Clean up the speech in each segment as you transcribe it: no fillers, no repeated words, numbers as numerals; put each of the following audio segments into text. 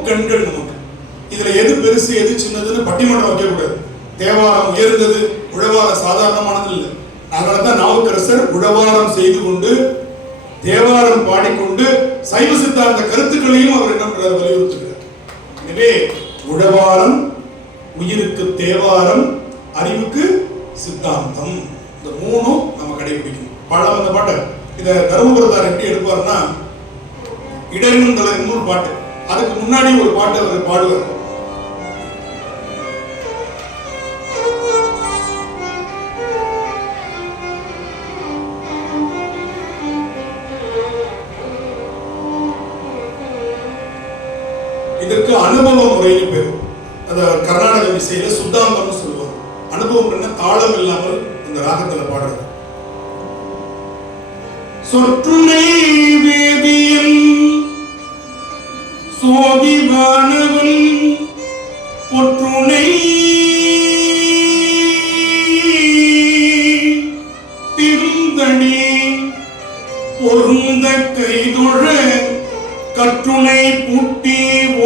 முக்கண்கள் நமக்கு. இதுல எது பெருசு எது சின்னதுன்னு பட்டிமன்றம் வைக்க கூடாது. தேவாரம் உயர்ந்தது, உழவாரம் சாதாரணமானது இல்லை. அதனாலதான் நாவுக்கரசர் உழவாரம் செய்து கொண்டு தேவாரம் பாடிக்கொண்டு சைவ சித்தாந்த கருத்துக்களையும் அவர் என்ன பண்றார், வலியுறுத்துகிறார். எனவே உழவாரம் உயிருக்கு தேவாரம், அறிவுக்கு சித்தாந்தம், இந்த மூணும் நம்ம கடைபிடிக்கணும். பழம் அந்த பாட்டை இதை தருமபுரத்தார் எப்படி எடுப்பாருன்னா, இடரினும் தலைவரும் பாட்டு, அதுக்கு முன்னாடி ஒரு பாட்டு அவர் பாடுவார். இதற்கு அனுபவ முறைன்னு பேர். அத கர்நாடக இசையில சுத்தாந்தம்னு சொல்லுவாங்க. அனுபவம் என்ன, தாளம் இல்லாமல் இந்த ராகத்துல பாடுறது. சொற்றுணை வேதியன் சோதிவானவன் பொற்றுணை திருந்தடி பொருந்த கைதொழ கற்றுணை பூட்டி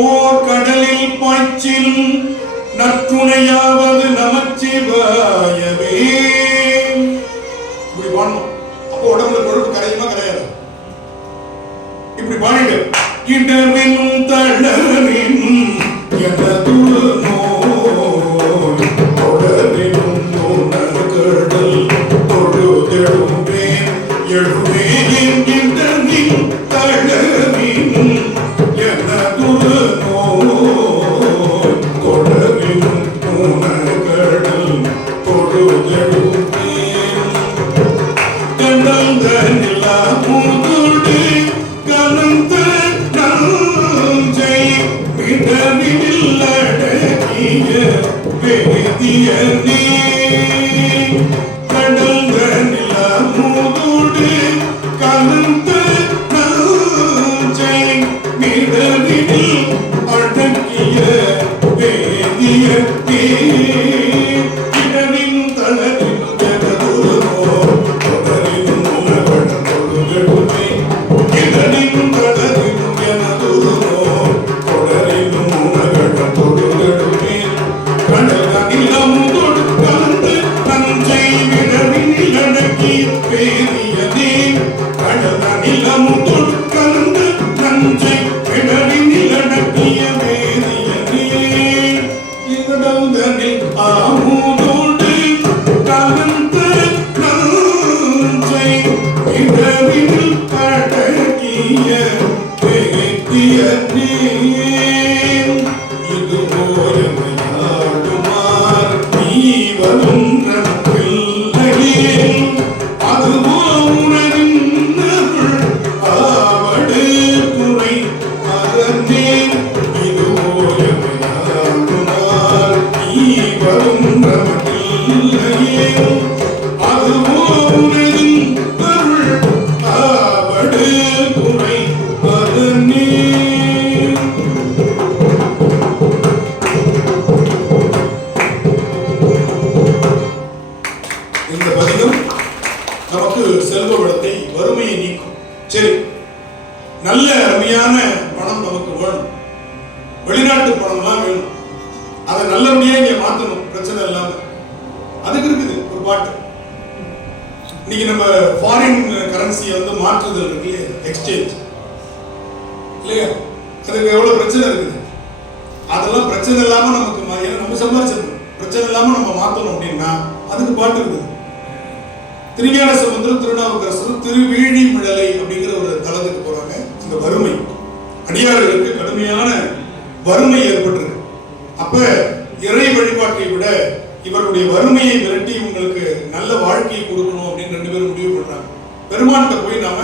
ஓர் கடலில் பாய்ச்சிலும் நற்றுணையாவது நமச்சிவாயவே. இப்படி பாடணும். அப்போ உடம்புல கொழுப்பு கரையுமா கரையாது? இப்படி பாடிட்டு இடமெனும் தளரினும் எனது நோய் தொடரினும் உணர்கடல் தொழுதெழுவேன் எழுவேன் என்கின்றனின் தளரினும் எனது நோய் தொடரினும் உணர்கடல் தொழுதெழுவேன் கண்டந்த நிலா முதுடு கலந்த நஞ்சை விடவினில் அடக்கிய வேதியனே. கடந்த நிலா முதுடு கலந்த நஞ்சை விடவினில் அடக்கிய வேதியனே. இடரின் தளரின் ஜனதுரோ தொடரின் உணவடம் தொழுகெழுமே. இடரின் தளரின் ஜனதுரோ தொடரின் உணவடம் தொழுகெழுமே. கடலில் அமுதோடு கலந்து நஞ்சை விடவினில் அடக்கிய வேதியனே. கடலில் அமுதோடு கலந்து நஞ்சை விடவினில் அடக்கிய வேதியனே. இடந்தனில் அமுதோடு கலந்த நஞ்சை விடவினில் அடக்கிய வேதியனே. இது ஓயமையாடுமார் நீ வரும் பிள்ளையே. அதுவோ உணரின்னருள் ஆவடு துறை அரணே. இது ஓயமையாடுமார் நீ வரும் பிள்ளையே. அதுவோ உணரின்னருள் ஆவடு துறை அரணே. இந்த பதிகம் நமக்கு செல்வ வளத்தை, வறுமையை நீக்கும். சரி, நல்ல அருமையான பணம் நமக்கு வேணும், வெளிநாட்டு பணம்லாம் வேணும், அதை நல்லபடியா இங்க மாத்தணும், பிரச்சனை இல்லாம. அதுக்கு இருக்குது ஒரு பாட்டு. இன்னைக்கு நம்ம ஃபாரின் கரன்சியை வந்து மாற்றுதல் இருக்கு இல்லையா, எக்ஸ்சேஞ்ச் இல்லையா, அதுக்கு எவ்வளவு பிரச்சனை இருக்குது. அதெல்லாம் பிரச்சனை இல்லாம நமக்கு நம்ம சம்பாதிச்சிடணும், பிரச்சனை இல்லாம நம்ம மாத்தணும் அப்படின்னா அதுக்கு பாட்டு இருக்குது. திருஞான சம்பந்தரும் திருநாவுக்கரசரும் திருவீழிமிழலை அப்படிங்கிற ஒரு தலத்துக்கு போறாங்க. இந்த வறுமை அடியார்களுக்கு கடுமையான வறுமை ஏற்பட்டிருக்கு. அப்ப இறை வழிபாட்டை விட இவருடைய வறுமையை விரட்டி இவங்களுக்கு நல்ல வாழ்க்கையை கொடுக்கணும் அப்படின்னு ரெண்டு பேரும் முடிவு பண்றாங்க. பெருமான்கிட்ட போய் நாம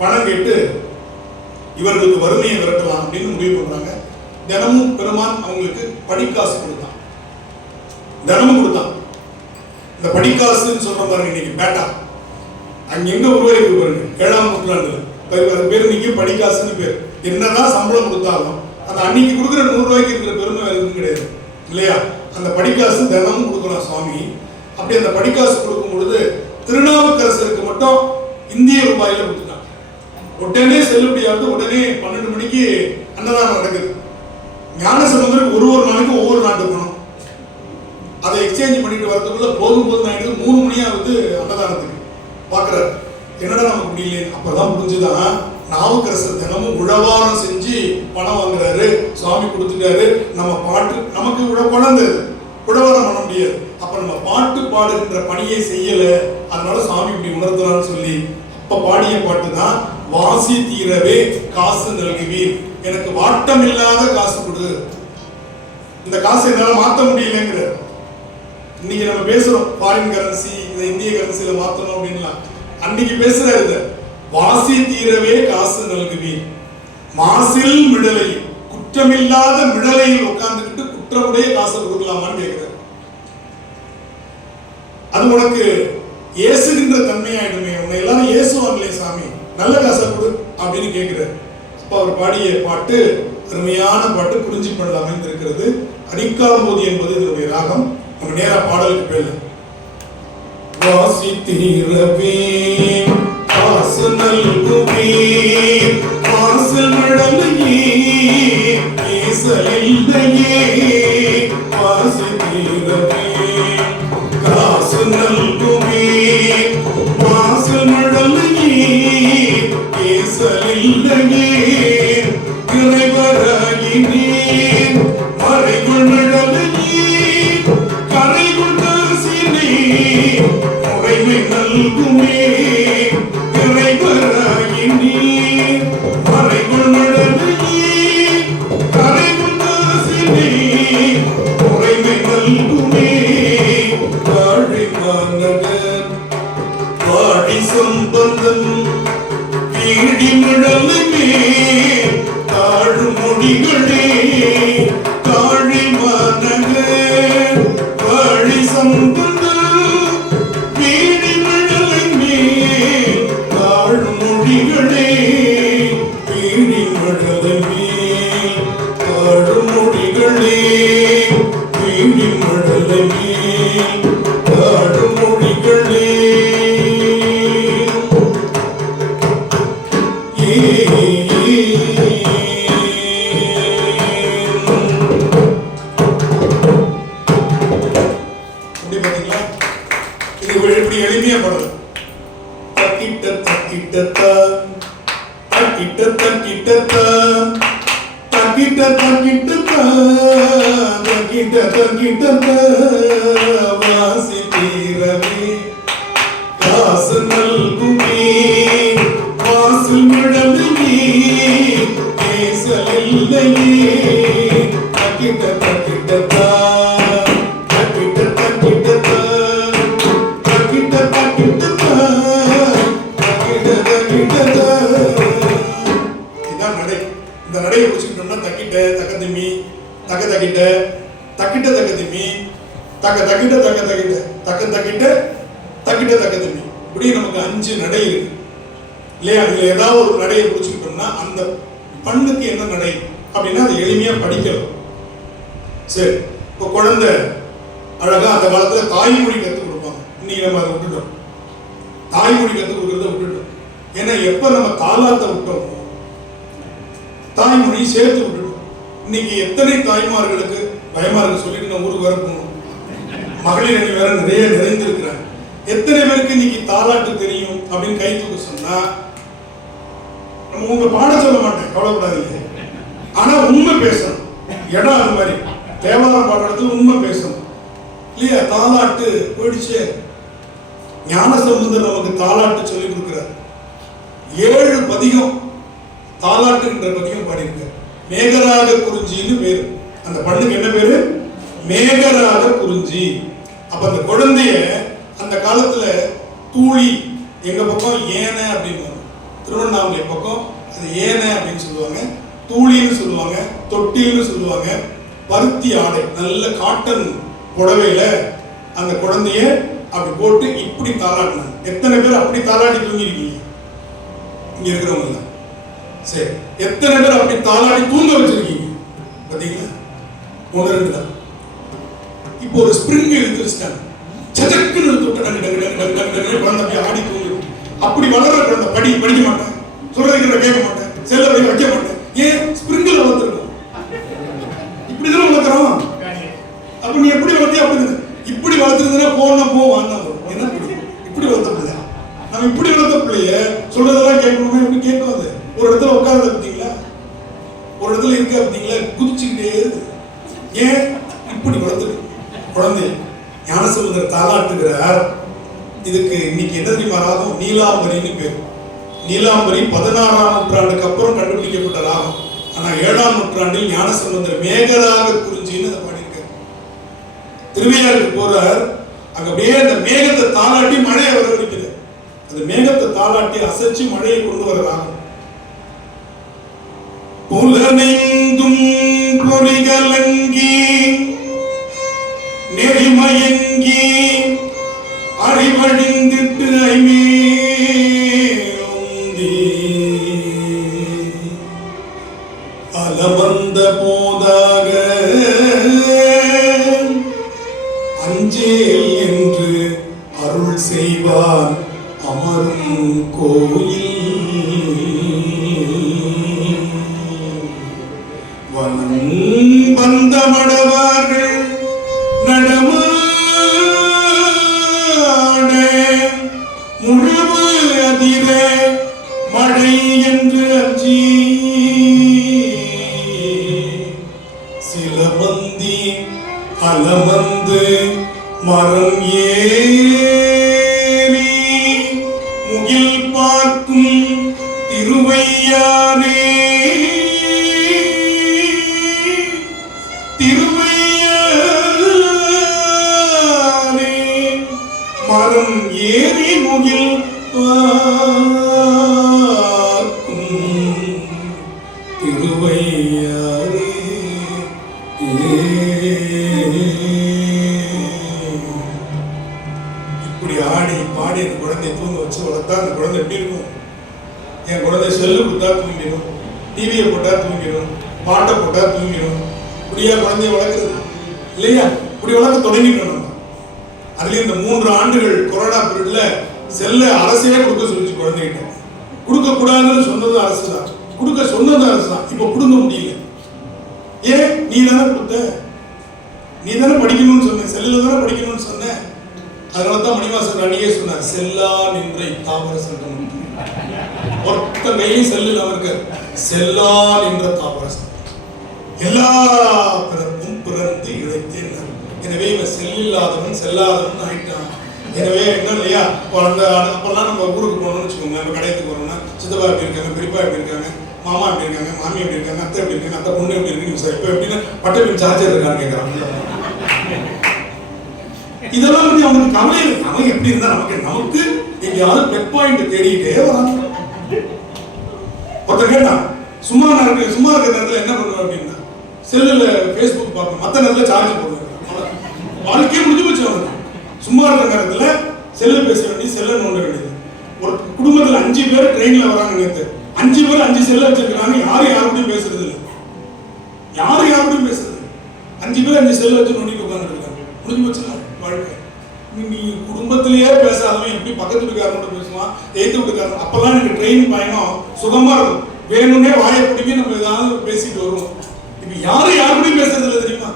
பணம் கேட்டு இவர்களுக்கு வறுமையை விரட்டலாம் அப்படின்னு முடிவு பண்றாங்க. தினமும் பெருமான் அவங்களுக்கு படிக்காசு கொடுத்தான், தினமும் கொடுத்தான். இந்த படிக்காசுன்னு சொல்ற பாருங்க, இன்னைக்கு பேட்டா அங்க எங்க உருவாக்கி பாருங்க, 7ஆம் நூற்றாண்டுல அது பேரு இன்னைக்கு படிக்காசுன்னு பேர். என்னதான் சம்பளம் கொடுத்தாலும் அந்த அன்னைக்கு கொடுக்குற 100 ரூபாய்க்கு இருக்கிற பெருமை எதுவும் கிடையாது இல்லையா. அந்த படிக்காசு தினமும் கொடுக்கலாம் சுவாமி. அப்படி அந்த படிக்காசு கொடுக்கும் பொழுது திருநாவுக்கரசருக்கு மட்டும் இந்திய ரூபாயில கொடுத்துட்டாங்க. உடனே செல்லுபடியாவது, உடனே 12 மணிக்கு அன்னதானம் நடக்குது. ஞானசம்பந்தருக்கு ஒரு நாளைக்கு ஒவ்வொரு நாட்டு பணம், அதை எக்ஸ்சேஞ்ச் பண்ணிட்டு வரதுக்குள்ள போதும் ஆயிடுது. 3 மணியா வந்து அன்னதானத்துக்கு பாக்குறாரு. என்னடா நமக்கு முடியல. அப்பதான் புரிஞ்சுதான் நாவுக்கரசர் தினமும் உழவாரம் செஞ்சு பணம் வாங்குறாரு, சுவாமி கொடுத்துட்டாரு. நம்ம பாட்டு நமக்கு குழந்தை உழவாரம் பண்ண முடியாது. அப்ப நம்ம பாட்டு பாடுகின்ற பணியை செய்யல, அதனால சுவாமி இப்படி உணர்த்துறான்னு சொல்லி அப்ப பாடிய பாட்டு தான் வாசி தீரவே காசு நல்குவீர், எனக்கு வாட்டம் இல்லாத காசு கொடு, இந்த காசை என்னால மாற்ற முடியலங்கிற. இன்னைக்கு நம்ம பேசுறோம் ஃபாரின் கரன்சி, இந்த இந்திய கரன்சியில மாத்தணும் அப்படின்லாம். அன்னைக்கு பேசுறாரு வாசி தீரவே காசு நல்குவீர், மாசில் மிடலை, குற்றமில்லாத மிடலையில் உட்கார்ந்துக்கிட்டு குற்றமுடைய காசை கொடுக்கலாமான்னு கேட்கிறார். அது உனக்கு ஏசுகின்ற தன்மையாயிடுமே, உன்னை எல்லாரும் ஏசுவாங்களே சாமி, நல்ல காசை கொடு அப்படின்னு கேட்கிறார். அப்ப அவர் பாடிய பாட்டு அருமையான பாட்டு, குறிஞ்சி பண்ணல அமைந்திருக்கிறது. அரிக்காம்போதி என்பது இதனுடைய ராகம். நம்ம நேரா பாடலுக்கு போயிடலாம். வாசி தீரவே காசு நல்குவீர், வாசல் மழலையே பேசலில்லையே, வாசி தீரவே காசு நல்குவீர், வாசல் மழலையே பேசலில்லையே, இறைவராயினேன் மறைகுள் மழலையே, கரைகுள் காசினே முறைமை நல்குமே, இறைவராயினேன் மறைகுள் மழலையே, கரைகுள் காசினே முறைமை நல்குமே, வாழி மாநகர் வாடி சம்பந்தன் வீடி முழலுமே தாழ் மொழிகளே, தாழி மாநகர் வாழி சம்பந்தன் வீடி முழலுமே தாழ் மொழிகளே, வீடி முழலுமே தாழ் மொழிகளே, வீடி முழலுமே தாழ் மொழிகளே. இப்படி எளிமையா பாடல். தக்கிட்ட தக்கிட்டத்தா தக்கிட்ட தக்கிட்டத்தா தக்கிட்ட தக்கிட்டத்தா தக்கிட்ட தக்கிட்டத்தா, வாசி தீரவே காசு நல்குமே, வாசல் மழலையே பேசலில்லையே, தக்கிட்ட தக்கிட்டத்தா தக்கிட்ட தக்கிட்டத்தா தக்கிட்ட தக்கிட்டத்தா தக்கிட்ட தக்கிட்டத்தா. இதான் நடை. இந்த நடையை பிடிச்சிக்கிட்டோம்னா தக்கிட்ட தக்கத்திமி தக்க தக்கிட்ட தக்கிட்ட தக்கத்திமி தக்க தக்கிட்ட தக்க தக்கிட்ட தக்க தக்கிட்ட தக்கிட்ட தக்கத்திமி, இப்படி நமக்கு 5 நடை இருக்கு இல்லையா? இதுல ஏதாவது ஒரு நடையை பிடிச்சிக்கிட்டோம்னா அந்த பண்ணுக்கு என்ன நடை அப்படின்னா அதை எளிமையா படிக்கலாம். சரி, இப்போ குழந்தை அழகா அந்த காலத்துல தாய்மொழி கற்றுக் கொடுப்பாங்க. இன்னைக்கு நம்ம அதை விட்டுட்டோம், தாய்மொழி கற்றுக் கொடுக்கறத விட்டுட்டோம். ஏன்னா எப்ப நம்ம தாலாத்தை விட்டோம், தாய்மொழி சேர்த்து விட்டுட்டோம். இன்னைக்கு எத்தனை தாய்மார்களுக்கு பயமா இருக்கு சொல்லிட்டு நான் ஊருக்கு வர போகணும், மகளிர் அணி வேற நிறைய நிறைந்திருக்கிறாங்க. எத்தனை பேருக்கு இன்னைக்கு தாலாட்டு தெரியும் அப்படின்னு கை தூக்க சொன்னா நம்ம உங்க பாட சொல்ல மாட்டேன், கவலைப்படாதீங்க. ஆனா உண்மை பேசணும். இடம் அது மாதிரி தேவாரம் பாடுறதுல உண்மை பேசணும் இல்லையா? தாலாட்டு போயிடுச்சு. ஞானசம்பந்தர் நமக்கு தாலாட்டு சொல்லி கொடுக்கிறார். 7 பதிகம் தாலாட்டுன்ற பதிகம் பாடியிருக்கார். மேகராக குறிஞ்சின்னு பேரு. அந்த பண்ணுக்கு என்ன பேரு? மேகராக குறிஞ்சி. அப்ப அந்த குழந்தைய அந்த காலத்துல தூளி, எங்க பக்கம் ஏனை அப்படின்னு, திருவண்ணாமலை பக்கம் அது ஏனை அப்படின்னு சொல்லுவாங்க, தூளின்னு சொல்லுவாங்க, தொட்டில்னு சொல்லுவாங்க. பருத்தி ஆடை, நல்ல காட்டன் புடவையில அந்த குழந்தைய அப்படி போட்டு இப்படி தாளாட்டினாங்க. எத்தனை பேர் அப்படி தாளாட்டி தூங்கிருக்கீங்க இங்க இருக்கிறவங்க? சரி, எத்தனை பேர் அப்படி தாளாட்டி தூங்க வச்சிருக்கீங்க பாத்தீங்களா? 1 2 தான். இப்போ ஒரு ஸ்பிரிங் எடுத்துருச்சாங்க, சதக்குன்னு குழந்தை ஆடி தூங்கிடும். அப்படி வளர குழந்தை படிக்க மாட்டேன், சொல்றதுக்கு கேட்க மாட்டேன், செல்ல வைக்க மாட்டேன். ஏன்? ஸ்பிரிங்கில் வளர்த்துருக்கோம். படுத்துருந்தா போனா போவான் என்ன இப்படி வளர்த்த பிள்ளை. நம்ம இப்படி வளர்த்த பிள்ளைய சொல்றதெல்லாம் கேட்கணும்னா எப்படி கேட்கும்? அது ஒரு இடத்துல உட்கார்ந்து பார்த்தீங்களா, ஒரு இடத்துல இருக்க பார்த்தீங்களா, குதிச்சுக்கிட்டே இருக்கு. ஏன் இப்படி வளர்த்துருக்கு குழந்தை? ஞானசம்பந்தர் தாளாட்டுகிறார். இதுக்கு இன்னைக்கு என்ன தெரியுமா ராகம்? நீலாம்பரின்னு பேர். நீலாம்பரி 16ஆம் நூற்றாண்டுக்கு அப்புறம் கண்டுபிடிக்கப்பட்ட ராகம். ஆனா 7ஆம் நூற்றாண்டில் ஞானசம்பந்தர் மேகராக குறிஞ்சின்னு அதை பாடியிருக்கார். திருவையாருக்கு போறார், அங்க அப்படியே அந்த மேகத்தை தாளாட்டி மழையை வரவழைக்கிறார். அந்த மேகத்தை தாளாட்டி அசைச்சு மழையை கொண்டு வர ராகம். புலனெங்கும் பொறிகலங்கி நெறிமயங்கி அறிவழிந்திட்டு ஐமேந்தி அலவந்த போதாக அஞ்சேல் என்று அருள் செய்வார் அமரும் கோயில். வனம் வந்த மடவார்கள் நடமாட முழுவு அதிர மழை என்று அஞ்சி சிலபந்தி அலமந்து மரம் ஏறி முகில் பார்க்கும் திருவையாரே திருவையாரே மரம் ஏறி முகில் பார்க்கும் திருவையாரே. இப்படி ஆடி பாடி அந்த குழந்தைய தூங்க வச்சு வளர்த்தா அந்த குழந்தை எப்படி இருக்கும்? என் குழந்தை செல்லு கொடுத்தா தூங்கிடும், டிவியை போட்டா தூங்கிடும், பாட்டை போட்டா தூங்கிடும். இப்படியா குழந்தைய வளர்க்குறது இல்லையா? இப்படி வளர்க்க தொடங்கிட்டோம் நம்ம. அதுலயும் இந்த 3 ஆண்டுகள் கொரோனா பீரியட்ல செல்ல அரசே கொடுக்க சொல்லிச்சு குழந்தைகிட்ட. கொடுக்க கூடாதுன்னு சொன்னது அரசு தான், கொடுக்க சொன்னது அரசு தான். இப்ப கொடுக்க முடியல. ஏன்? நீ தானே கொடுத்த, நீ தானே படிக்கணும்னு சொன்ன, செல்லுல தானே படிக்கணும்னு சொன்ன. அதனாலதான் மணிவாசன் அன்னையே சொன்னார், செல்லா நின்ற தாவர சங்கம். ஒருத்த கையும் செல்லு அவருக்கு செல்லா நின்ற தாவர சங்கம். எல்லா பிறப்பும் பிறந்து இழைத்தேன். எனவே இவன் செல்லில்லாதவன் செல்லாதவன் ஆயிட்டான். எனவே என்ன இல்லையா, அப்பெல்லாம் நம்ம ஊருக்கு போகணும்னு வச்சுக்கோங்க, நம்ம கடையத்துக்கு போறோம்னா சித்தப்பா எப்படி இருக்காங்க, பெரியப்பா எப்படி இருக்காங்க, மாமா எப்படி இருக்காங்க, மாமி எப்படி இருக்காங்க, அத்தை எப்படி இருக்காங்க, அந்த பொண்ணு எப்படி இருக்கு சார், இப்போ எப்படின்னா பட்டப்பின் சார்ஜர் இருக்கான்னு கேட்கறாங்க. இதெல்லாம் வந்து அவனுக்கு கவலை இருக்கு. அவன் எப்படி இருந்தா நமக்கு எங்கேயாவது பெட் பாயிண்ட் தேடிக்கிட்டே வரான். ஒருத்தர் கேட்டான், சும்மா இருக்கிற நேரத்தில் என்ன பண்ணுவேன் அப்படின்னா, செல்லுல ஃபேஸ்புக் பார்ப்பேன், மற்ற நேரத்தில் சார்ஜ் போடுவேன். வாழ்க்கையே முடிஞ்சு போச்சு அவனுக்கு. சும்மா இருக்கிற நேரத்தில் செல்ல பேச வேண்டியது, செல்ல நோண்ட வேண்டியது. ஒரு குடும்பத்தில் 5 பேர் ட்ரெயின்ல வராங்க நேற்று, 5 பேர் 5 செல்ல வச்சிருக்காங்க. யாருடையும் பேசுறது இல்லை, யாருடையும் பேசுறது. 5 பேர் 5 செல்ல வச்சு நோண்டிட்டு உட்காந்துருக்காங்க. முடிஞ்சு போச்சுன்னா வாழ்க்கை. நீ குடும்பத்திலேயே பேசாதவன் எப்படி பக்கத்து வீட்டுக்காரனோட பேசுவான், எய்த்து வீட்டுக்காரன்? அப்பெல்லாம் எனக்கு ட்ரெயின் பயணம் சுகமா இருக்கும். வேணும்னே வாயை பிடிக்கி நம்ம ஏதாவது பேசிட்டு வருவோம். இப்ப யாருடையும் பேசுறது இல்லை தெரியுமா?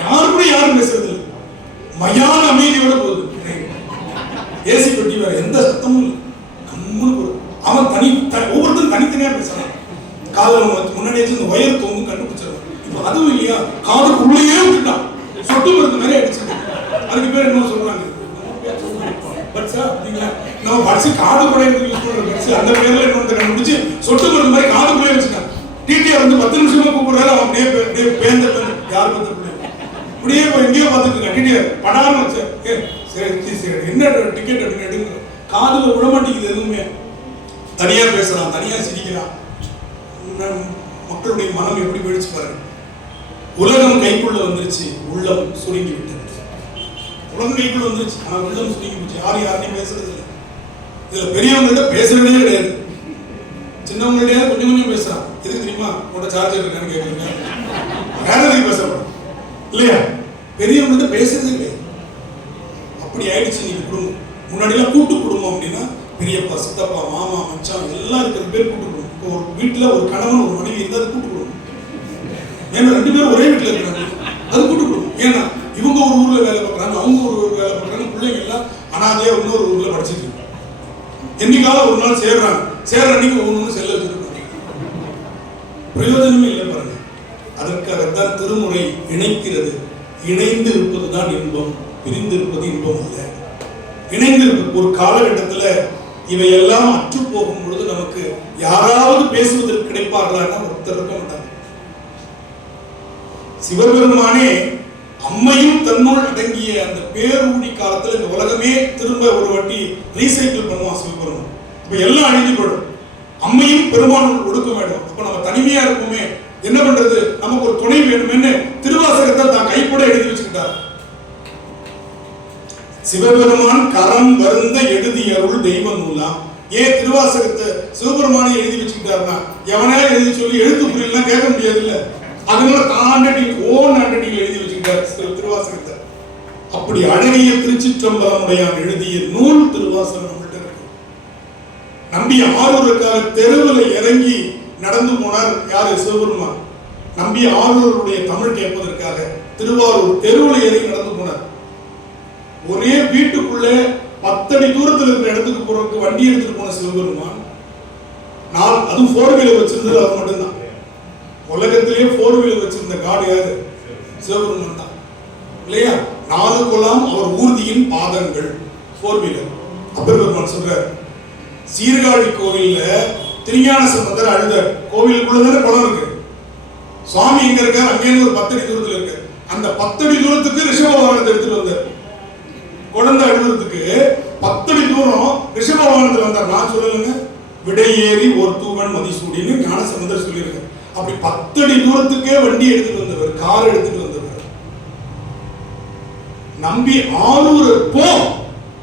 யாரும் பேசுறது இல்லை. மயான அமைதியோட போகுது ஏசி பெட்டி, வேற எந்த சத்தமும் இல்லை. அவன் ஒவ்வொருத்தரும் தனித்தனியா பேசுறான். காதல் முன்னாடி வச்சு இந்த ஒயர் தோங்கு கண்டுபிடிச்சிருக்கான். இப்ப அதுவும் இல்லையா, காதுக்கு உள்ளேயே விட்டுட்டான், சொட்டு மருந்து மாதிரி அடிச்சு. அதுக்கு பேர் என்ன சொல்றாங்க, பட்ஸா அப்படிங்களா? நம்ம பட்ஸ் காது குறையிறதுக்கு யூஸ் பண்ற பட்ஸ், அந்த பேர்ல என்ன கண்டுபிடிச்சு சொட்டு மருந்து மாதிரி காதுக்குள்ளே வச்சுட்டான். டிடிஆர் வந்து 10 நிமிஷமா கூப்பிடுறாரு, அவன் அப்படியே பேந்த யார் பத்த பிள்ளை இப்படியே எங்கேயோ பார்த்துட்டு இருக்கான். டிடிஆர் படாம வச்சு சரி என்ன டிக்கெட் அப்படின்னு எடுங்க, காதுல விட மாட்டேங்குது எதுவுமே. தனியா பேசுறான், தனியா சிரிக்கிறான். மக்களுடைய மனம் எப்படி போயிடுச்சு பாருங்க. உலகம் கைக்குள்ள வந்துருச்சு, உள்ளம் சுருங்கி விட்டது. உலகம் கைக்குள்ள வந்துருச்சு, ஆனா உள்ளம் சுருங்கி போச்சு. யாரையும் பேசுறது இல்லை. இதுல பெரியவங்கள்ட்ட பேசுறதே கிடையாது, சின்னவங்கள்ட்ட கொஞ்சம் பேசுறான். எதுக்கு தெரியுமா? உன்னோட சார்ஜர் இருக்கான்னு கேட்குறீங்க, வேற எதுக்கு பேசப்படும் இல்லையா? பெரியவங்கள்ட்ட பேசுறதே கிடையாது. அப்படி ஆயிடுச்சு நீங்க குடும்பம். முன்னாடிலாம் கூட்டு குடும்பம் அப்படின்னா பெரியப்பா, சித்தப்பா, மாமா, மச்சான் எல்லாம் இருக்கிற பேர் கூட்டு குடும்பம். இப்போ ஒரு வீட்டுல ஒரு கணவன் ஒரு மனைவி இருந்தால் அது கூட்டு குடும்பம். ஏன்னா 2 பேரும் ஒரே வீட்டுல இருக்கிறாங்க, அது கூட்டு குடும்பம். ஏன்னா இவங்க ஒரு ஊர்ல வேலை பார்க்குறாங்க, அவங்க ஒரு ஊர்ல வேலை பார்க்குறாங்க, பிள்ளைங்க எல்லாம் அனாதையா இன்னொரு ஊர்ல படிச்சுட்டு இருக்காங்க. என்னைக்காவது ஒரு நாள் சேர்றாங்க, சேர்ற அன்னைக்கு ஒவ்வொன்று செல்ல வச்சுருக்காங்க. பிரயோஜனமே இல்லை பாருங்க. அதற்காகத்தான் திருமுறை இணைக்கிறது. இணைந்து இருப்பதுதான் இன்பம், பிரிந்து இருப்பது இன்பம் அல்ல. இணைந்து ஒரு காலகட்டத்தில் இவையெல்லாம் அற்று போகும் பொழுது நமக்கு யாராவது பேசுவதற்கு கிடைப்பார்களா? ஒருத்தர் இருக்க மாட்டாங்க. சிவபெருமானே அம்மையும் தன்னுள் அடங்கிய அந்த பேரூடி காலத்துல இந்த உலகமே திரும்ப ஒரு வாட்டி ரீசைக்கிள் பண்ணுவான் சிவபெருமான். இப்ப எல்லாம் அழிஞ்சு போயிடும், அம்மையும் பெருமானும் ஒடுக்கமாயிடும். அப்ப நம்ம தனிமையா இருக்குமே, என்ன பண்றது, நமக்கு ஒரு துணை வேணும்னு திருவாசகத்தை தான் கைப்பட எழுதி வச்சுக்கிட்டார். சிவபெருமான் கரம் வருந்த எழுதியருள் தெய்வ நூலா. ஏன் திருவாசகத்தை சிவபெருமானை எழுதி வச்சுக்கிட்டாருன்னா, எவனே எழுதி சொல்லி எழுத்து புரியலாம் கேட்க முடியாது இல்ல, அதனால தாண்டடி ஓன் ஆண்டடியில் எழுதி வச்சுக்கிட்டார் திருவாசகத்தை. அப்படி அழகிய திருச்சிற்றம்பலமுடையான் எழுதிய நூல் திருவாசகம் நம்மள்ட்ட இருக்கு. நம்பி ஆரூருக்காக தெருவில் இறங்கி நடந்து போனார் யாரு? சிவபெருமான். நம்பி ஆரூருடைய தமிழ் கேட்பதற்காக திருவாரூர் தெருவில் இறங்கி நடந்து போனார். ஒரே வீட்டுக்குள்ள 10 அடி தூரத்தில் இருக்கிற இடத்துக்கு போறதுக்கு வண்டி எடுத்துட்டு போன சிவபெருமான், அதுவும் 4 வீலர் வச்சிருந்தது அவர் மட்டும்தான். உலகத்திலேயே 4 வீலர் வச்சிருந்த காடு யாரு? சிவபெருமான் தான் இல்லையா? 4 குலாம் அவர் ஊர்தியின் பாதங்கள் 4 வீலர். அப்பர் பெருமான் சொல்றார், சீர்காழி கோவில்ல திருஞான சம்பந்தர் அழுத கோவிலுக்குள்ளதான குளம் இருக்கு, சுவாமி எங்க இருக்காரு? அங்கேயிருந்து ஒரு 10 அடி தூரத்தில் இருக்கு. அந்த 10 அடி தூரத்துக்கு ரிஷப வாகனத்தை எடுத்துட்டு வந்தார். குழந்தை அழுகிறதுக்கு 10 அடி தூரம் ரிஷப வாகனத்தில் வந்தார். நான் சொல்லலைங்க, விடை ஏறி ஒரு தூவன் மதிசூடின்னு ஞான சம்பந்தர் சொல்லியிருக்காரு. அப்படி 10 அடி தூரத்துக்கே வண்டி எடுத்துட்டு வந்தவர், கார் எடுத்துட்டு வந்தவர். நம்பி ஆரூர் போ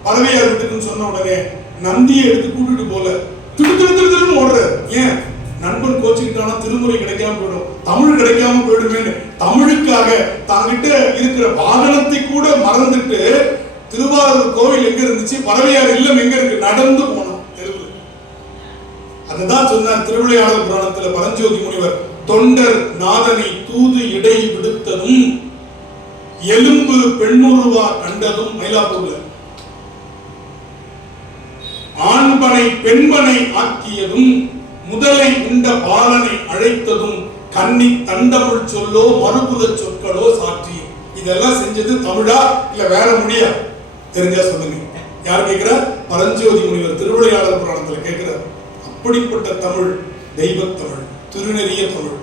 பறவையார் வீட்டுக்குன்னு சொன்ன உடனே நந்தியை எடுத்து கூட்டிட்டு போல திரு ஓடுற. ஏன்? நண்பன் கோச்சுக்கிட்டானா திருமுறை கிடைக்காம போயிடும், தமிழ் கிடைக்காம போயிடுமே. தமிழுக்காக தாங்கிட்ட இருக்கிற வாகனத்தை கூட மறந்துட்டு திருவாரூர் கோவில் எங்க இருந்துச்சு, பறவையார் இல்லம் எங்க இருக்கு, நடந்து போனோம் தெருவு. அதுதான் சொன்னார் திருவிளையாடல் புராணத்துல பரஞ்சோதி முனிவர், தொண்டர் நாதனை தூது இடை விடுத்ததும் எலும்பு பெண்ணுருவா கண்டதும் மயிலாப்பூர்ல, ஆண்பனை பெண்பனை ஆக்கியதும் முதலை உண்ட பாலனை அழைத்ததும் கன்னி தண்டமுள் சொல்லோ மறுபுல சொற்களோ சாட்சி. இதெல்லாம் செஞ்சது தமிழா இல்ல வேற மொழியா? தெரிஞ்சா சொல்லுங்க. யார் கேட்கிறார்? பரஞ்சோதி முனிவர் திருவிளையாடல் புராணத்துல கேட்கிறார். அப்படிப்பட்ட தமிழ் தெய்வ தமிழ், திருநெறிய தமிழ்.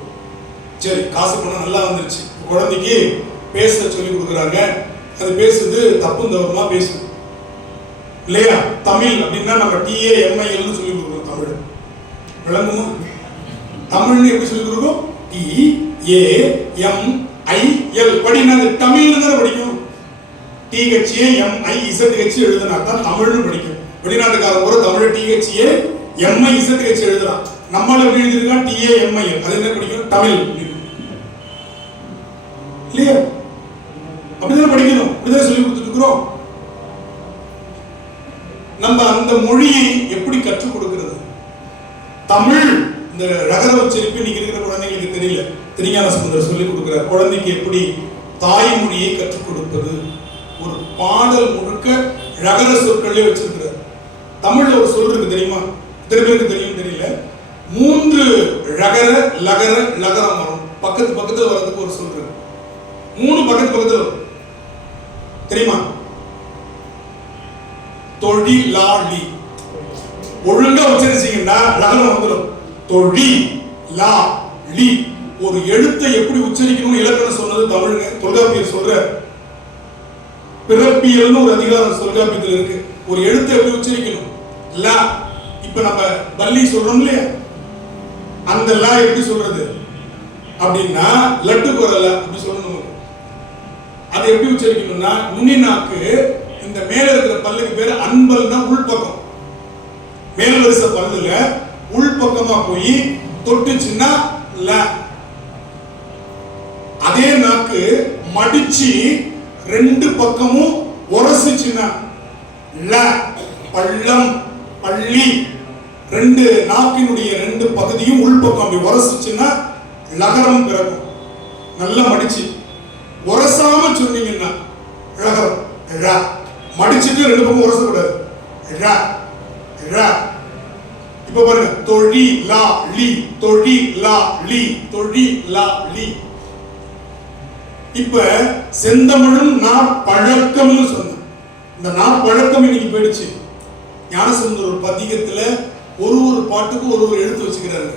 சரி, காசு பணம் நல்லா வந்துருச்சு, குழந்தைக்கு பேச சொல்லி கொடுக்குறாங்க, அது பேசுது தப்பு தவறுமா பேசுது இல்லையா? தமிழ் அப்படின்னா நம்ம TAMIL சொல்லி கொடுக்குறோம். தமிழ் விளங்குமா? தமிழ்னு எப்படி சொல்லி கொடுக்குறோம்? TAMIL படினா தமிழ்னு தானே படிக்கும். THAMIZH எழுதுனா தான் தமிழ்னு படிக்கும். வெளிநாட்டுக்காரங்க கூட தமிழ் THAMIZH எழுதுறான். நம்மள எப்படி எழுதிருக்கான்? TAMIL. அது என்ன படிக்கும்? தமிழ் இல்லையா? அப்படிதான் படிக்கணும், அப்படிதான் சொல்லி கொடுத்துட்டு இருக்கிறோம். நம்ம அந்த மொழியை எப்படி கற்றுக் கொடுக்கிறது? தமிழ் இந்த ரகர உச்சரிப்பு இன்னைக்கு இருக்கிற குழந்தைங்களுக்கு தெரியல. திருஞான சம்பந்தர் சொல்லி கொடுக்கிறார், குழந்தைக்கு எப்படி தாய்மொழியை கற்றுக் கொடுப்பது. ஒரு பாடல் முழுக்க ரகர சொற்களே வச்சிருக்கிறார். தமிழ்ல ஒரு சொல் இருக்கு தெரியுமா? எத்தனை பேருக்கு தெரியும் தெரியல. 3 ரகர லகர லகரம் வரும், பக்கத்து பக்கத்துல வர்றதுக்கு ஒரு சொல் இருக்கு. 3 பக்கத்து பக்கத்துல வரும் தெரியுமா? தொழிலாளி ஒழுங்கா உச்சரிச்சீங்கன்னா லகரம் வந்துடும். தொழிலாளி ஒரு எழுத்தை எப்படி உச்சரிக்கணும்னு இலக்கணம் சொன்னது தமிழுங்க. தொல்காப்பியர் சொல்ற பிறப்பியல்னு ஒரு அதிகாரம் தொல்காப்பியத்தில் இருக்கு. ஒரு எழுத்தை எப்படி உச்சரிக்கணும்? லா. இப்ப நம்ம பள்ளி சொல்றோம் இல்லையா, அந்த லா எப்படி சொல்றது அப்படின்னா லட்டுக்கு வரல அப்படி சொல்லணும். அதை எப்படி உச்சரிக்கணும்னா, நுனி நாக்கு இந்த மேல இருக்கிற பல்லுக்கு பேரு அன்பல்னா உள்பக்கம், மேல் வரிசை பல்லுல உள்பக்கமா போய் தொட்டுச்சுன்னா ல. அதே நாக்கு மடிச்சு 2 பக்கமும் உரசுச்சுன்னா ல. பள்ளம் பள்ளி 2 நாக்கினுடைய 2 பகுதியும் உள்பக்கம் அப்படி உரசுச்சுன்னா லகரம் பிறக்கும். நல்லா மடிச்சு உரசாம சொன்னீங்கன்னா ழகரம் ழ, மடிச்சிட்டு ரெண்டு பக்கம் உரசக்கூடாது. ழ ழ. இப்ப பாருங்க, தொழி லா லி, தொழி லா லி, தொழி லா லி. இப்ப செந்தமிழும் நாப்பழக்கம்னு சொன்ன இந்த நாப்பழக்கம் இன்னைக்கு போயிடுச்சு. ஞானசம்பந்தர் ஒரு பதிகத்துல ஒரு ஒரு பாட்டுக்கும் ஒரு ஒரு எழுத்து வச்சுக்கிறாரு.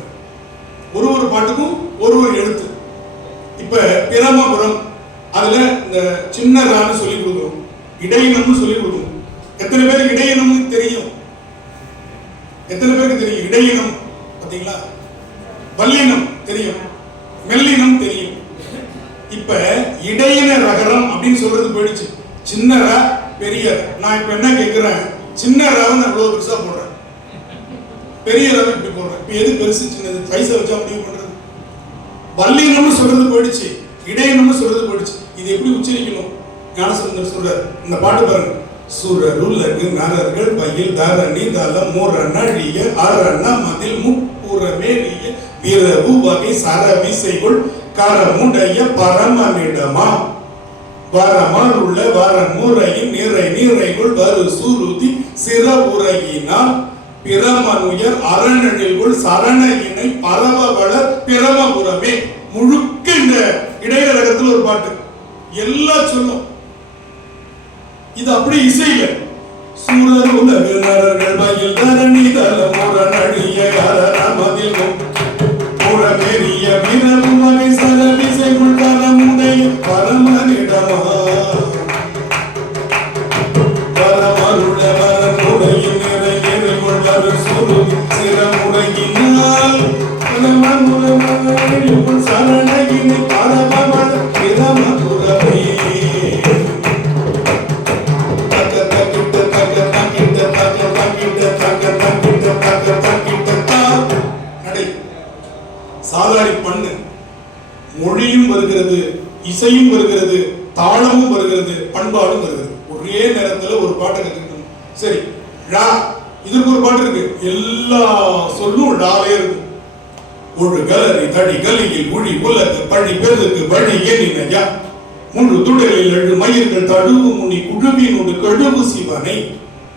ஒரு ஒரு பாட்டுக்கும் ஒரு ஒரு எழுத்து. இப்ப பிரமபுரம் அதுல இந்த சின்ன ரான்னு சொல்லி கொடுக்குறோம், இடையினம்னு சொல்லி கொடுக்கணும். எத்தனை பேருக்கு இடையினம்னு தெரியும்? எத்தனை பேருக்கு தெரியும் இடையினம்? பாத்தீங்களா? வல்லினம் தெரியும், மெல்லினம் தெரியும். இப்ப இடையின ரகரம் அப்படின்னு சொல்றது போயிடுச்சு. சின்ன ர பெரிய. நான் இப்ப என்ன கேட்கிறேன், சின்ன ரவை நான் இவ்வளவு பெருசா போடுறேன், பெரிய ரவை இப்படி போடுறேன். இப்ப எது பெருசு சின்னது? பைசா வச்சா முடிவு பண்றது. வல்லினம்னு சொல்றது போயிடுச்சு, இடையினம்னு சொல்றது போயிடுச்சு. இது எப்படி உச்சரிக்கணும்? ஞானசம்பந்தர் சொல்றாரு. இந்த பாட்டு பாருங்க. சுரருலகு நரர்கள் பயில் தரணி தலம் மூரணிய அரண மதில் முப்புறமேறிய விரவு வகை சரவிசைகள் கரமுடைய பரமமிடமா வரமால் உள்ள வரன் முறையின் நிறை நிறைகள் வரு சுருதி சிற உரையினால் பிரமனுயர் அரணழிவுள் சரணையினை பரவ வளர் பிரமபுரமே. முழுக்க இந்த இடையில ஒரு பாட்டு எல்லாம் சொல்லும். இது அப்படி இசையில சூரர் உலகு நரர்கள் மயில் தரணி தலம் முரணழிய அரணமதில் முறமேறிய விரவு வகை சரவிசைகள் கரமுடைய பரமனிடமா வரமருள வரமுறையின் நிறைகள் வரு சுருதி சிறமுறையினால் சரணையினை பரவமள பிரமபுரமே. சாதாரி பண்ணு மொழியும் வருகிறது, இசையும் வருகிறது, தாளமும் வருகிறது, பண்பாடும் வருகிறது. ஒரே நேரத்துல ஒரு பாட்டை கத்துக்கணும். சரி, ழா இதுக்கு ஒரு பாட்டு இருக்கு, எல்லா சொல்லும் ழாலே இருக்கு. ஒழு கலரி தடி கலியில் மொழி உலகு பழி பெருக்கு வழி எண்ணினையா முழு துடலில் எழு மயிர்கள் தழுவு முனி குழுவினோடு கழுவு சிவனை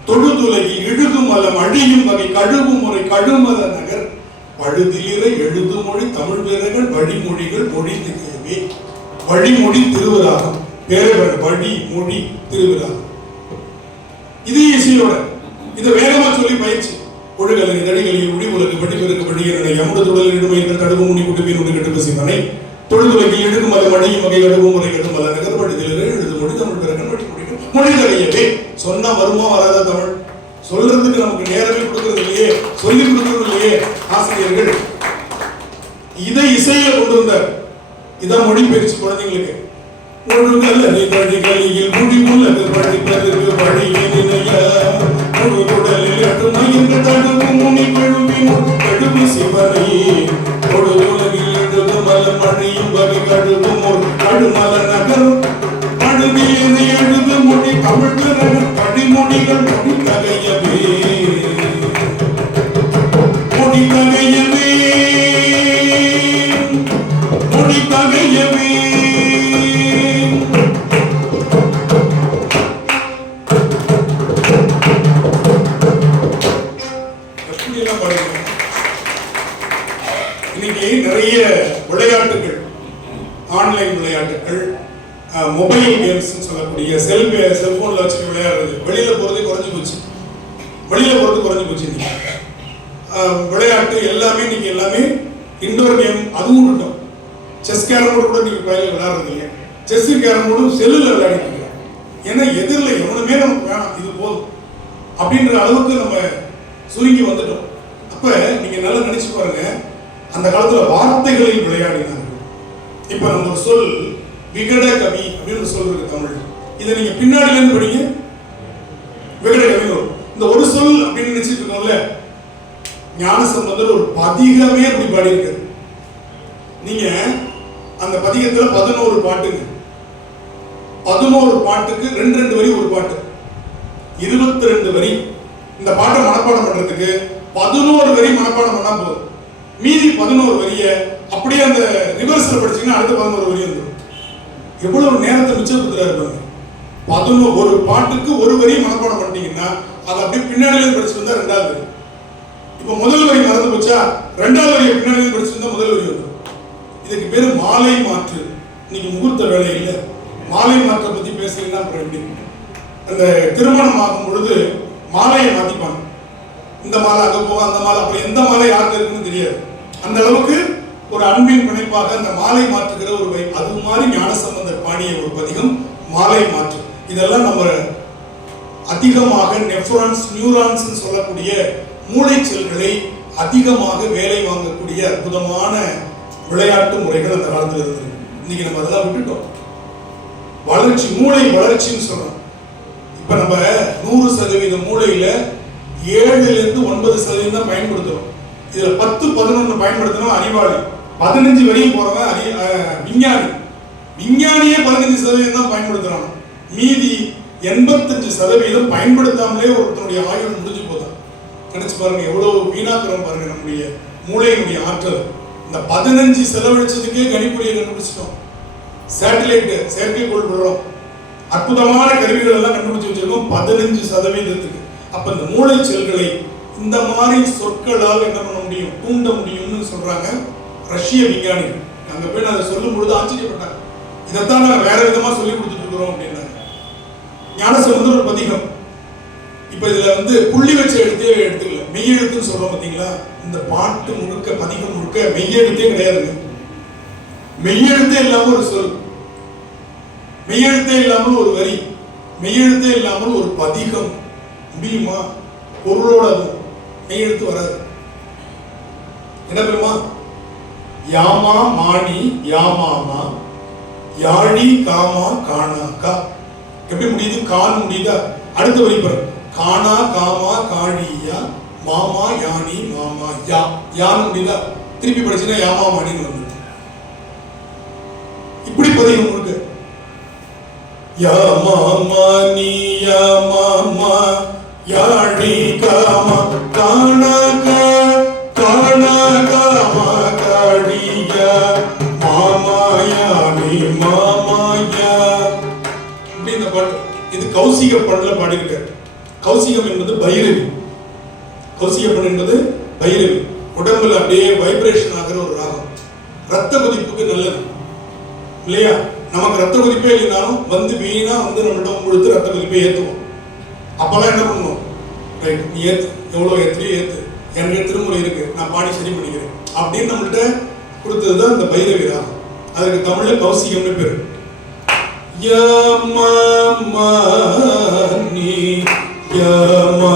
தொழுதுலகி இழுகு மலம் அழியும் வகை கழுவு முறை கழுமத நகர் பழுதிலிற எழுது மொழி தமிழ் வீரர்கள் வழிமொழிகள் மொழி திகழவே. வழிமொழி திருவிழாகம் பேரவர் வழி மொழி திருவிழாகம். இது இசையோட இதை வேகமா சொல்லி பயிற்சி. ஒழுகலி தடிகளில் உடி உலகு படிப்பிற்கு படியினை அமுதத்துடல் இடுமைகள் தடுவு முனி குடும்பினோடு கெட்டு சிவனை தொழுதுலகி எழுது மலம் அழியும் வகை கழுவு முறை கட்டும் மல நகர் பழுதிலிற எழுது மொழி தமிழ் வீரர்கள் வழிமொழிகள் மொழி தகையவே. சொன்னா வருமா வராத தமிழ்? சொல்றதுக்கு நமக்கு நேரமே கொடுக்கறது இல்லையே, சொல்லி கொடுக்கறது இல்லையே ஆசிரியர்கள். இதை இசையில கொண்டு வந்தார். இதான் மொழி பயிற்சி குழந்தைங்களுக்கு. ஒழுங்கல்லை தடிகளில் முடி உலகு படிப்பதற்கு வழியினைய முழு உடலில் அடுமையில் தடுவு முனி கழுவினோடு கழுவு சிவனை தொழுதுலகில் எழுது மலம் அழியும் வகை கழுவு கழுமல நகர் பழுதில் எழுது மொழி தமிழ் வீரர்கள் படிமொழிகள் மொழி தகையவே. மொழி தகையவே, மொழி தகையவே. இன்னைக்கு நிறைய விளையாட்டுகள், ஆன்லைன் விளையாட்டுகள், மொபைல் கேம்ஸ் சொல்லக்கூடிய செல்போன்ல வச்சுட்டு விளையாடுறது, வெளியில போறது குறைஞ்சு போச்சு. விளையாட்டு எல்லாமே இன்னைக்கு எல்லாமே இன்டோர் கேம். அதுவும் விட்டோம். செஸ் கேரம் போர்டு கூட நீங்க பயில விளையாடுறது இல்லையா? செஸ் கேரம் போர்டு செல்லுல விளையாடிட்டு இருக்கோம். ஏன்னா எதிரில் எவனுமே நமக்கு வேணாம், இது போதும் அப்படின்ற அளவுக்கு நம்ம சுருங்கி வந்துட்டோம். அப்ப நீங்க நல்லா நினைச்சு பாருங்க, அந்த காலத்துல வார்த்தைகளில் விளையாடினாங்க. இப்ப நம்ம ஒரு சொல் விகட கவி அப்படின்னு சொல் இருக்கு தமிழ். இதை நீங்க பின்னாடில இருந்து படிங்க, விகட கவி வரும். இந்த ஒரு சொல் அப்படின்னு நினைச்சிட்டு இருக்கோம்ல, ஞானசம்பந்தர் ஒரு பதிகமே அப்படி பாடியிருக்காரு. நீங்க அந்த பதிகத்துல 11 பாட்டுங்க. 11 பாட்டுக்கு 2 வரி ஒரு பாட்டு, 22 வரி. இந்த பாட்டை மனப்பாடம் பண்றதுக்கு 11 வரி மனப்பாடம் பண்ணா போதும். மீதி 11 வரிய அப்படியே அந்த ரிவர்ஸ்ல படிச்சீங்கன்னா அடுத்த 11 வரி வந்துடும். எவ்வளவு நேரத்தை மிச்சப்படுத்துறாரு. ஒரு பாட்டுக்கு ஒரு வரி மனப்பாடம் பண்ணிட்டீங்கன்னா அது அப்படியே பின்னாடியில படிச்சு வந்தா ரெண்டாவது வரி. இப்ப முதல் வரி மறந்து போச்சா, ரெண்டாவது வரியை பின்னாடியில படிச்சு வந்தா முதல் வரி வரும். இதுக்கு பேரு மாலை மாற்று. இன்னைக்கு முகூர்த்த வேலை இல்லை, மாலை மாற்றை பத்தி பேசுறீங்கன்னா அப்புறம் எப்படி? அந்த திருமணம் ஆகும் பொழுது மாலையை மாத்திப்பாங்க. இந்த மாலை அங்க போக, அந்த மாலை அப்புறம் எந்த மாலை யாருக்கு இருக்குன்னு தெரியாது. அந்த அளவுக்கு ஒரு அன்பின் பிணைப்பாக அந்த மாலை மாற்றுகிற ஒரு அது மாதிரி ஞானசம்பந்தர் பாடிய ஒரு பதிகம் மாலை மாற்று. இதெல்லாம் நம்ம அதிகமாக நெஃப்ரான்ஸ் நியூரான்ஸ் சொல்லக்கூடிய மூளை செல்களை அதிகமாக வேலை வாங்கக்கூடிய அற்புதமான விளையாட்டு முறைகள் அந்த காலத்தில் இருந்தது. இன்னைக்கு நம்ம அதெல்லாம் விட்டுட்டோம். வளர்ச்சி, மூளை வளர்ச்சின்னு சொல்றோம். இப்ப நம்ம 100% மூளையில 7லிருந்து 9% தான் பயன்படுத்துறோம். இதுல 10-11 பயன்படுத்தணும் அறிவாளி, 15 வரையும் போறவன் விஞ்ஞானி. விஞ்ஞானியே 15% தான் பயன்படுத்துறாங்க. மீதி 85% பயன்படுத்தாமலே ஒருத்தனுடைய ஆயுள் முடிஞ்சு போதும். நினைச்சு பாருங்க எவ்வளவு வீணாக்குறோம் பாருங்க நம்முடைய மூளையினுடைய ஆற்றல். இந்த 15 செலவழிச்சதுக்கே கணிப்பொறியை கண்டுபிடிச்சிட்டோம். சேட்டலைட் செயற்கைக்கோள் விடுறோம், அற்புதமான கருவிகள் எல்லாம் கண்டுபிடிச்சு வச்சிருக்கோம் 15%. அப்ப இந்த மூளை செல்களை இந்த மாதிரி சொற்களால் என்ன பண்ண முடியும், தூண்ட முடியும்னு சொல்றாங்க ரஷ்ய விஞ்ஞானிகள். அங்க போய் அதை சொல்லும் பொழுது ஆச்சரியப்பட்டாங்க. இதைத்தான் நாங்க வேற விதமா சொல்லி கொடுத்துட்டு இருக்கிறோம் அப்படின்னாங்க. ஞானசம்பந்தர் ஒரு பதிகம். இப்ப இதுல புள்ளி வச்ச எழுத்தே எடுத்துக்கல, மெய்யெழுத்துன்னு சொல்றோம் பாத்தீங்களா. இந்த பாட்டு முழுக்க பதிகம் முழுக்க மெய்யெழுத்தே கிடையாதுங்க. மெய்யெழுத்தே இல்லாம ஒரு சொல், மெய்யெழுத்தே இல்லாமல் ஒரு வரி, மெய்யெழுத்தே இல்லாமல் ஒரு பதிகம் முடியுமா? பொருளோட அதுவும் மெய்யெழுத்து வராது. என்ன பெருமா? யாமா மாணி யாமாமா யாழி காமா காணாக்கா. எப்படி முடியுது? கான் முடியுதா? அடுத்த வரி பாரு. காணா காமா காழியா மாமா யானி மாமா யா. யான்னு முடியுதா? திருப்பி படிச்சுன்னா யாமா மாணின்னு வந்து இப்படி பதிகம் இருக்கு. யா மாமா நீ யா மாமா யாழி காமா காணாக்கா காணாக்கா மா காழியா மாமா யானி மாமா யா. இப்படி இந்த பாட்டு இது கௌசிக பண்ணல பாடியிருக்காரு. கௌசிகம் என்பது பைரவி. கௌசிக பண்ண என்பது பைரவி. உடம்புல அப்படியே வைப்ரேஷன் ஆகிற ஒரு ராகம். ரத்த கொதிப்புக்கு நல்லது இல்லையா? நமக்கு ரத்த கொதிப்பே இல்லைனாலும் வீணா நம்மளிடம் கொடுத்து ரத்த கொதிப்பை ஏற்றுவோம். அப்பெல்லாம் என்ன பண்ணுவோம்? ரைட், நீ ஏத்து, எவ்வளோ ஏத்துறியோ ஏத்து, என்னுடைய திருமுறை இருக்கு, நான் பாடி சரி பண்ணிக்கிறேன் அப்படின்னு நம்மள்கிட்ட கொடுத்ததுதான் இந்த பைரவி ராகம். அதுக்கு தமிழ்ல கௌசிகம்னு பேரு. யமா நீ யமா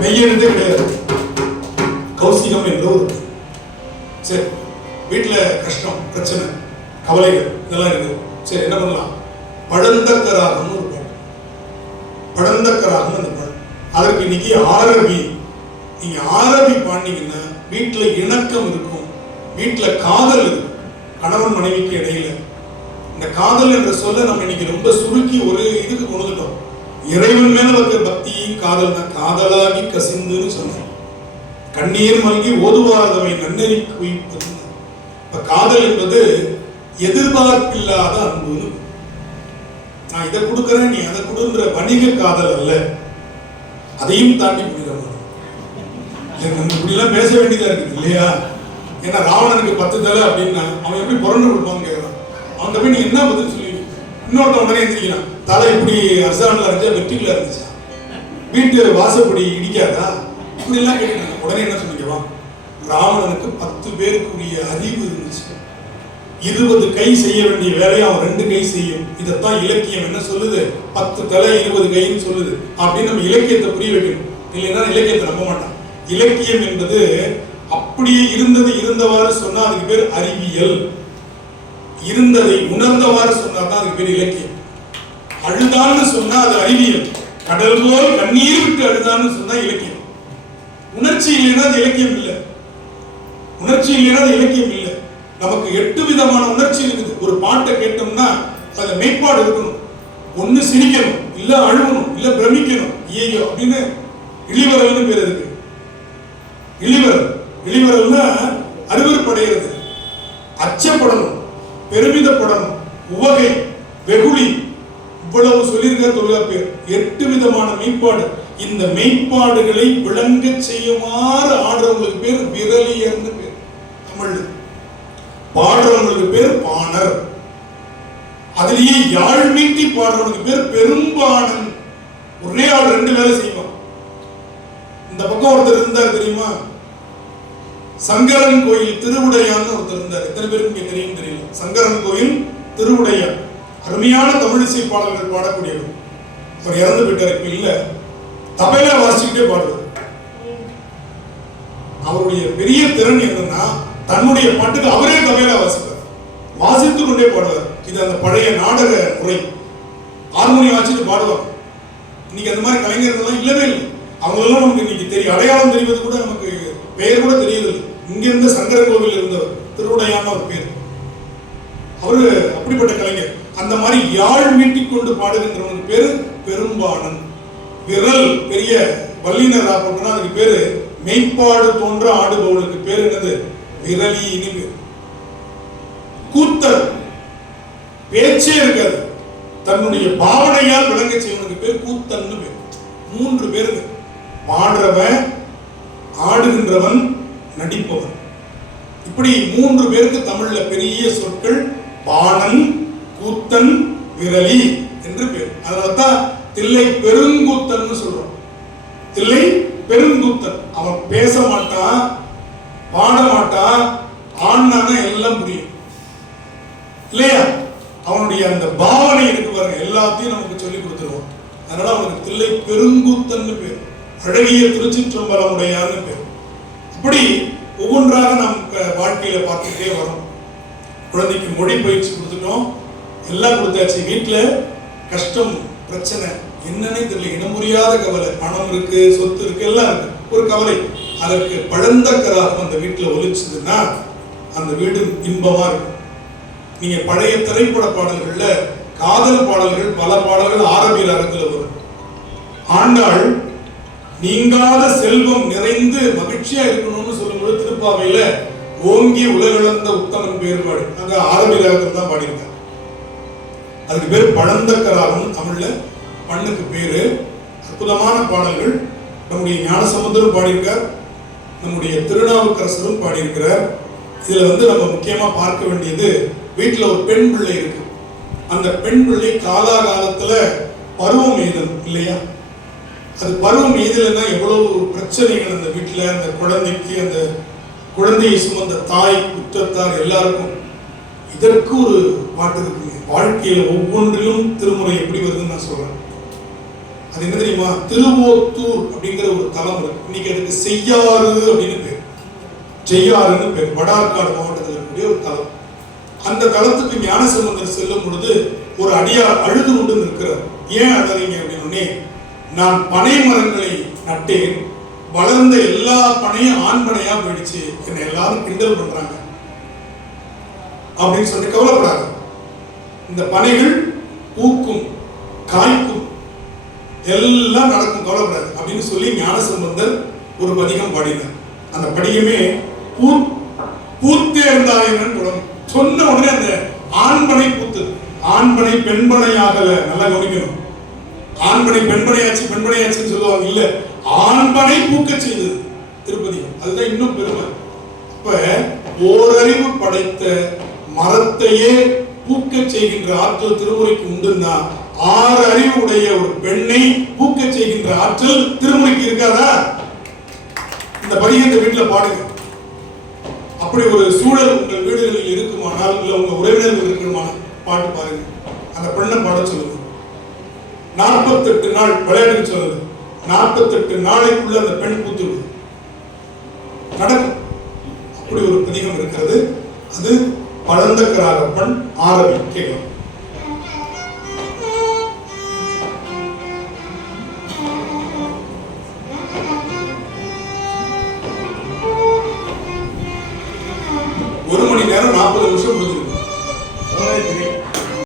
மெய்யெழுத்தே கிடையாது. கௌசிகம் என்ற ஒரு சரி, வீட்டுல கஷ்டம், பிரச்சனை, கவலைகள் இதெல்லாம் இருக்கு. சரி, என்ன பண்ணலாம்? பழந்தக்கராகம்னு ஒரு பாட்டு. பழந்தக்கராகம் அந்த பாட்டு. அதற்கு இன்னைக்கு ஆரபி. நீங்க ஆரபி பாண்டிங்கன்னா வீட்டுல இணக்கம் இருக்கும், வீட்டுல காதல் இருக்கும், கணவன் மனைவிக்கு இடையில. இந்த காதல் என்ற சொல்ல நம்ம இன்னைக்கு ரொம்ப சுருக்கி ஒரு இதுக்கு கொண்டுட்டோம். இறைவன் மேல வந்து பக்தியும் காதல் தான். காதலாகி கசிந்துன்னு சொன்னோம். கண்ணீர் மல்கி ஓதுவாதவை நன்னறி குவிப்பது. இப்ப காதல் என்பது எதிர்பார்ப்பில்லாத அன்புன்னு. நான் இதை கொடுக்குறேன் நீ அதை கொடுன்ற வணிக காதல் அல்ல, அதையும் தாண்டி புனிதமான. நம்ம இப்படிலாம் பேச வேண்டியதா இருக்குது இல்லையா? ஏன்னா ராவணனுக்கு 10 தலை அப்படின்னா அவன் எப்படி புரண்டு கொடுப்பான்னு கேட்கறான். அவன் போய் நீ என்ன பதில் சொல்லி இன்னொருத்த உடனே எந்திரிக்கிறான். தலை இப்படி அரசாணில் இருந்துச்சா வெற்றிக்குள்ள இருந்துச்சா, வீட்டு வாசப்படி இடிக்காதா, இப்படி எல்லாம் கேட்கிறாங்க. உடனே என்ன சொல்லிக்கலாம், ராவணனுக்கு 10 பேருக்குரிய அறிவு இருந்துச்சு. 20 கை செய்ய வேண்டிய வேலையை அவன் 2 கை செய்யும். இதைத்தான் இலக்கியம் என்ன சொல்லுது, 10 தலை 20 கைன்னு சொல்லுது. அப்படின்னு நம்ம இலக்கியத்தை புரிய வைக்கணும். இல்லைன்னா இலக்கியத்தை நம்ப மாட்டான். இலக்கியம் என்பது அப்படியே இருந்தது இருந்தவாறு சொன்னா அதுக்கு பேர் அறிவியல். இருந்ததை உணர்ந்தவாறு சொன்னா தான் அதுக்கு பேர் இலக்கியம். அழுதான்னு சொன்னா அது அறிவியல். கடல் போல் கண்ணீர் விட்டு அழுதான்னு சொன்னா இலக்கியம். உணர்ச்சி இல்லைன்னா அது இலக்கியம் இல்லை. உணர்ச்சி இல்லைன்னா அது இலக்கியம் இல்லை. நமக்கு 8 விதமான உணர்ச்சி இருக்குது. ஒரு பாட்டை கேட்டோம்னா அதுல மெய்ப்பாடு இருக்கணும். ஒண்ணு சிரிக்கணும், இல்ல அழுகணும், இல்ல பிரமிக்கணும். ஐயோ அப்படின்னு இழிவரல்னு பேர் இருக்கு. இழிவரல்னா அருவருப்படைகிறது, அச்சப்படணும், பெருமிதப்படணும், உவகை, வெகுளி, இவ்வளவு சொல்லியிருக்க தொல்காப்பியர். 8 விதமான மெய்ப்பாடு. இந்த மெய்ப்பாடுகளை விளங்க செய்யுமாறு ஆடுறவங்களுக்கு பேர் விரலியர்னு பேர் தமிழ்ல. பாடுறவங்களுக்கு பேர் பாணர். அதுலயே யாழ் மீட்டி பாடுறவனுக்கு பேர் பெரும்பாணன். ஒரே ஆள் 2 வேலை செய்வான். இந்த பக்கம் ஒருத்தர் இருந்தார் தெரியுமா, சங்கரன் கோயில் திருவுடையான்னு ஒருத்தர் இருந்தார். எத்தனை பேருக்கு இங்க தெரியும் தெரியல. சங்கரன் கோயில் திருவுடையான் அருமையான தமிழிசை பாடல்கள் பாடக்கூடியவர். அவர் இறந்து போயிட்டார், இப்ப இல்ல. தபையில வாசிக்கிட்டே பாடுவார். அவருடைய பெரிய திறன் என்னன்னா தன்னுடைய பாட்டுக்கு அவரே தபையில வாசிப்பார், வாசித்துக் கொண்டே பாடுவார். இது அந்த பழைய நாடக முறை. ஹார்மோனியம் வாசிட்டு பாடுவார். இன்னைக்கு அந்த மாதிரி கலைஞர்கள் இல்லவே இல்லை. அவங்களெல்லாம் நமக்கு இன்னைக்கு தெரியும். அடையாளம் தெரிவது கூட நமக்கு பெயர் கூட தெரியவில்லை. இங்க இருந்த சங்கரன் கோவில் இருந்தவர் திருவுடையான ஒரு பேர். அவரு அப்படிப்பட்ட கலைஞர். அந்த மாதிரி யாழ் மீட்டிக் கொண்டு பாடுகின்றவனுக்கு பேரு பெரும்பாணன். விரல் பெரிய வல்லினரா போட்டோம்னா அதுக்கு பேரு மெய்ப்பாடு தோன்ற ஆடுபவனுக்கு பேரு என்னது, விரலின்னு பேர். கூத்தர் பேச்சே இருக்காது, தன்னுடைய பாவனையால் விளங்க செய்வனுக்கு பேர் கூத்தன்னு பேர். 3 பேருக்கு பாடுறவன், ஆடுகின்றவன், நடிப்பவன். இப்படி 3 பேருக்கு தமிழ்ல பெரிய சொற்கள் பாணன், கூத்தன், விரலி என்று பேர். அதனால்தான் தில்லை பெருங்கூத்தன் சொல்றோம். தில்லை பெருங்கூத்தன். அவன் பேச மாட்டான், பாட மாட்டான், ஆனானா எல்லாம் புரியும் இல்லையா? அவனுடைய அந்த பாவனை இருக்கு பாருங்க, எல்லாத்தையும் நமக்கு சொல்லி கொடுத்துருவான். அதனால அவனுக்கு தில்லை பெருங்கூத்தன் பேர், அழகிய திருச்சிற்றம்பலமுடையான்னு பேர். இப்படி ஒவ்வொன்றாக நாம் வாழ்க்கையில பார்த்துட்டே வரோம். குழந்தைக்கு மொழி பயிற்சி கொடுத்துட்டோம், எல்லாம் கொடுத்தாச்சு. வீட்டுல கஷ்டம், பிரச்சனை என்னன்னே தெரியல, இனம் புரியாத கவலை. பணம் இருக்கு, சொத்து இருக்கு, எல்லாம் இருக்கு, ஒரு கவலை. அதற்கு பழந்தக்கராக அந்த வீட்டுல ஒலிச்சதுன்னா அந்த வீடு இன்பமா இருக்கும். நீங்க பழைய திரைப்பட பாடல்கள்ல காதல் பாடல்கள், பல பாடல்கள் ஆரம்பி ராகத்துல வரும். ஆண்டாள் நீங்காத செல்வம் நிறைந்து மகிழ்ச்சியா இருக்கணும்னு சொல்லும்போது திருப்பாவையில ஓங்கி உலகளந்த உத்தமன் பேர் பாடு அங்க ஆரம்பி ராகத்துல தான் பாடியிருக்காங்க. அதுக்கு பேர் பழந்தக்கராகம் தமிழ்ல, பண்ணுக்கு பேரு. அற்புதமான பாடல்கள் நம்முடைய ஞானசமுந்தரும் பாடியிருக்கார், நம்முடைய திருநாவுக்கரசரும் பாடியிருக்கிறார். இதுல நம்ம முக்கியமா பார்க்க வேண்டியது, வீட்டுல ஒரு பெண் பிள்ளை இருக்கு. அந்த பெண் பிள்ளை காலாகாலத்துல பருவம் எய்தல் இல்லையா? அது பருவம் எய்தலைன்னா எவ்வளவு பிரச்சனைகள் அந்த வீட்டுல, அந்த குழந்தைக்கு, அந்த குழந்தையை சுமந்த தாய், குற்றத்தார் எல்லாருக்கும். இதற்கு ஒரு பாட்டு இருக்குங்க. வாழ்க்கையில ஒவ்வொன்றிலும் திருமுறை எப்படி வருதுன்னு நான் சொல்றேன். அது என்ன தெரியுமா? திருவோத்தூர் அப்படிங்கிற ஒரு தலம் இருக்கு. இன்னைக்கு அதுக்கு செய்யாறு அப்படின்னு பேர், செய்யாறுன்னு பேர். வடார்காடு மாவட்டத்தில் இருக்கக்கூடிய ஒரு தலம். அந்த தலத்துக்கு ஞானசம்பந்தர் செல்லும் பொழுது ஒரு அடியார் அழுது கொண்டு இருக்கிறார். ஏன் அழுறீங்க அப்படின்னு, நான் பனை மரங்களை நட்டேன், வளர்ந்த எல்லா பனையும் ஆண் பனையா போயிடுச்சு, என்னை எல்லாரும் கிண்டல் பண்றாங்க அப்படின்னு சொல்லி கவலைப்படாது. இந்த பனைகள் பூக்கும், காய்க்கும், எல்லாம் நடக்கும், கவலைப்படாது அப்படின்னு சொல்லி ஞானசம்பந்தர் ஒரு பதிகம் பாடினார். அந்த பதிகமே பூத்தே இருந்தாயின்னு தொடங்கும். சொன்ன உடனே அந்த ஆண்பனை பூத்தது. ஆண்பனை பெண்பனை ஆகல. நல்லா கவனிக்கணும். ஆண்பனை பெண்பனையாச்சுன்னு சொல்லுவாங்க. இல்ல, ஆண்பனை பூக்க செய்தது திருப்பதி. அதுதான் இன்னும் பெருமை. இப்ப ஓரறிவு படைத்த மரத்தையே பூக்க செய்கின்ற ஆற்றல் திருமுறைக்கு உண்டுன்னா, 6 அறிவு உடைய ஒரு பெண்ணை பூக்க செய்கின்ற ஆற்றல் திருமுறைக்கு இருக்காதா? இந்த பதிகத்தை வீட்டுல பாடுங்க. அப்படி ஒரு சூழல் உங்கள் வீடுகளில் இருக்குமானால், இல்ல உங்க உறவினர்கள் இருக்குமானால் பாட்டு பாருங்க. அந்த பெண்ணை பாட சொல்லுங்க. 48 நாள் விளையாடுன்னு சொல்லுது. 48 நாளைக்குள்ள அந்த பெண் பூத்துடுது, நடக்கும். அப்படி ஒரு பதிகம் இருக்கிறது. அது பழந்தக்கராகப்பன் ஆரவி. கேட்கலாம். ஒரு மணி நேரம் 40 நிமிஷம் முடிஞ்சிருக்கு.